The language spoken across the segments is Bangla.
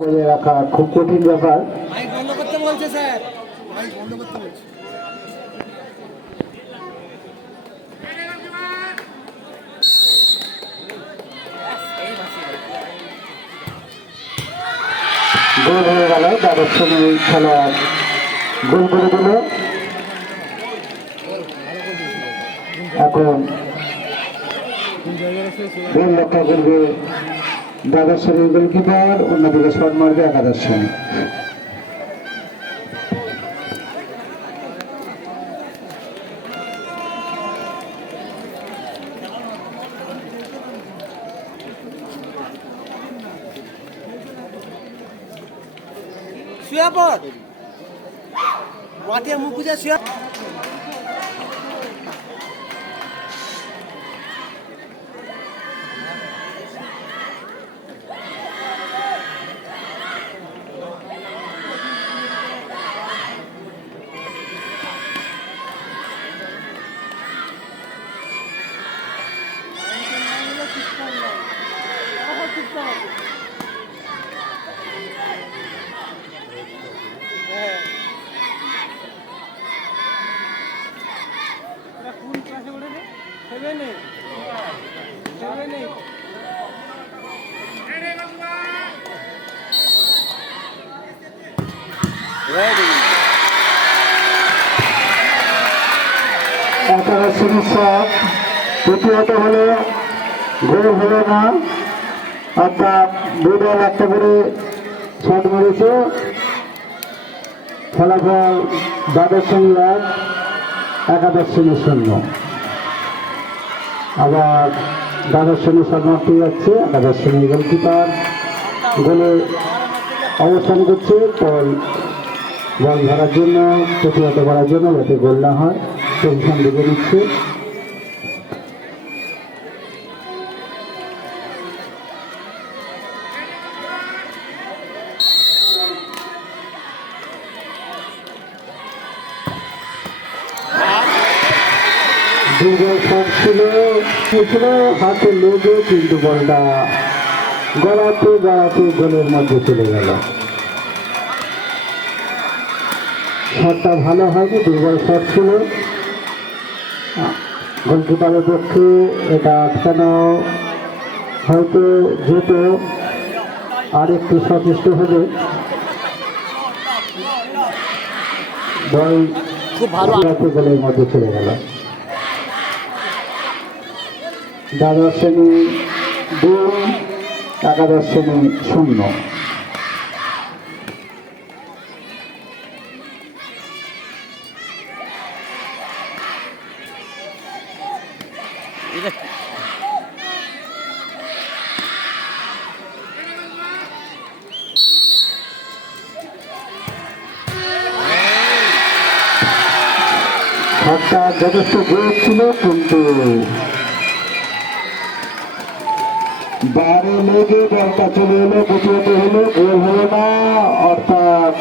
করে রাখা খুব কঠিন ব্যাপার। মাইক বন্ধ করতে বলছে স্যার, মাইক বন্ধ করতে বলছে। গোল হয়ে গেল, দ্বাদশ শ্রেণীর খেলা গোল করে দিল। এখন গোল রক্ষা করবে দ্বাদশ শ্রেণীর গোলকিপার, অন্যদিকে শট মারবে একাদশ শ্রেণী। শুয়ে পড়, মাটিয়া মুখ বুঝে শুয়ে। কোন ক্লাসে উঠেছে? সেভেনে। একাদশ শ্রেণীর শট প্রতিহত হলো, গোল হলো না। অর্থাৎ দুই দল একটা করে শট মেরেছে। ফলাফল দ্বাদশ শ্রেণীর 1, একাদশ শ্রেণীর 0। আবার দ্বাদশ শ্রেণীর সমাপ্তি যাচ্ছে। একাদশ শ্রেণীর গোলকিপার গোলে অবস্থান করছে, বল ধরার জন্য, প্রতিহত করার জন্য, যাতে গোল না হয় পজিশন দিকে দিচ্ছে। দুর্বল শট ছিল, হাতে লেগে, কিন্তু বলটা গড়াতে গড়াতে গোলের মধ্যে চলে গেল। শটটা ভালো হয়নি, দুর্বল শট ছিল। গোলকিপারের পক্ষে এটা আটকানো হয়তো যেত, আর একটু সচেষ্ট হবে। বল খুব ভালো গোলের মধ্যে চলে গেল। দ্বাদশ শ্রেণী 2, একাদশ শ্রেণী 0। শটটা যথেষ্ট জোর ছিল, কিন্তু বাইরে লেগে বলটা চলে এলো, প্রতিহত হলো, গোল হলো না। অর্থাৎ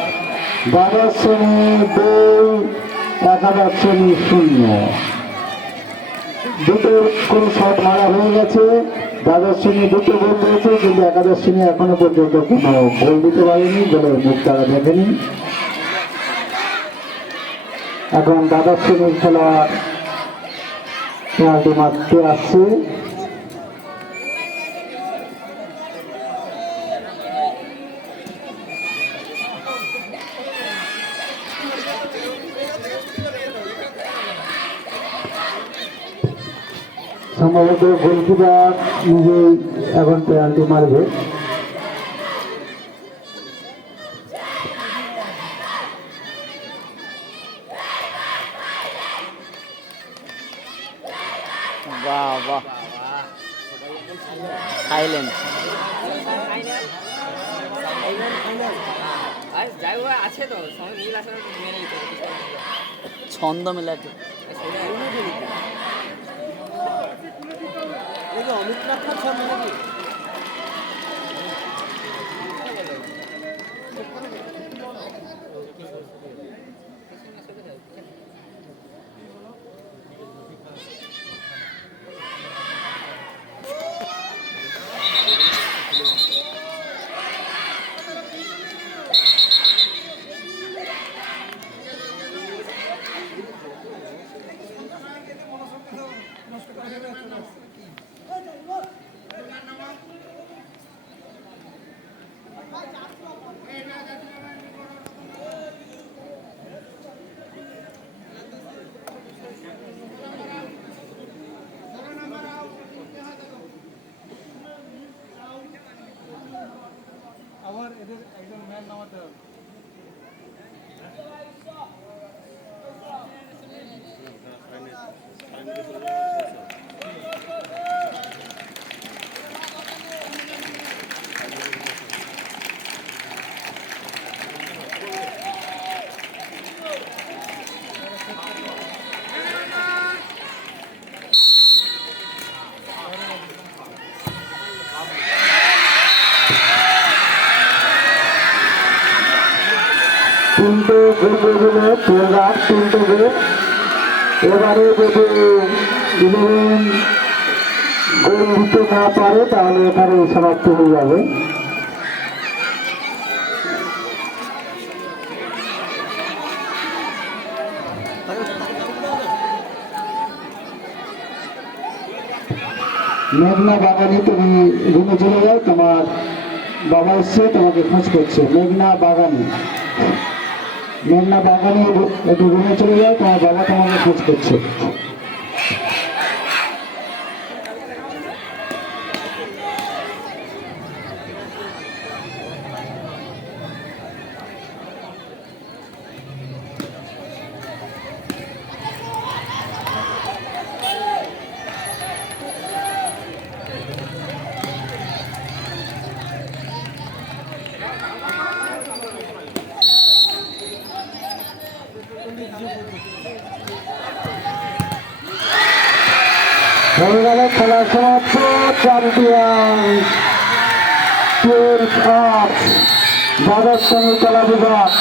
দ্বাদশ শ্রেণী 2, একাদশ শ্রেণী 0। দুটো কোন শট মারা হয়ে গেছে। দ্বাদশ শ্রেণী দুটো গোল দিয়েছে, কিন্তু একাদশ শ্রেণী এখনো পর্যন্ত কোনো গোল দিতে পারেনি, গোলের মুখ তারা দেখেনি। এখন দ্বাদশ শ্রেণীর খেলা পেনাল্টি মারতে আসছে। সম্ভবত গোলকিপার নিজেই এখন পেনাল্টি মারবে। বাহ বাহ, সাইলেন্ট আছে তো মিল আছে, মেনেই তো ছন্দ মেলাতে। অমিত নাথের ছন্দ নাকি? এবার এদের একজন ম্যান নামাতে হবে। তিনটে গোল প্লেয়ার, তিনটে গোল। এবারে যদি 11 গোল দিতে না পারে তাহলে এখানে সমাপ্ত হয়ে যাবে। মেঘনা বাগানি, তুমি রুমে চলে যাও, তোমার বাবা এসছে তোমাকে খোঁজ করছে। মেঘনা বাগানি, মেঘনা বাগানি একটু রুমে চলে যাও, তোমার বাবা তোমাকে খোঁজ করছে। হয়ে গেল খেলা সমাপ্ত। চ্যাম্পিয়ন দ্বাদশ শ্রেণী খেলা বিভাগ,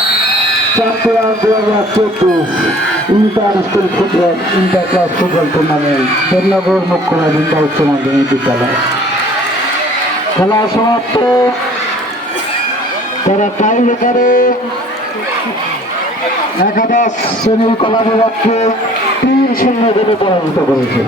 champion 2024 inter school football, inter class football tournament, Debnagar মুখ্য রাজেন্দ্র উচ্চ মাধ্যমিক বিদ্যালয়। খেলা সমাপ্ত। তারা টাই ব্রেকারে একাদশ শ্রেণীর কলা বিভাগকে 3-0 গোলে পরাজিত করেছে।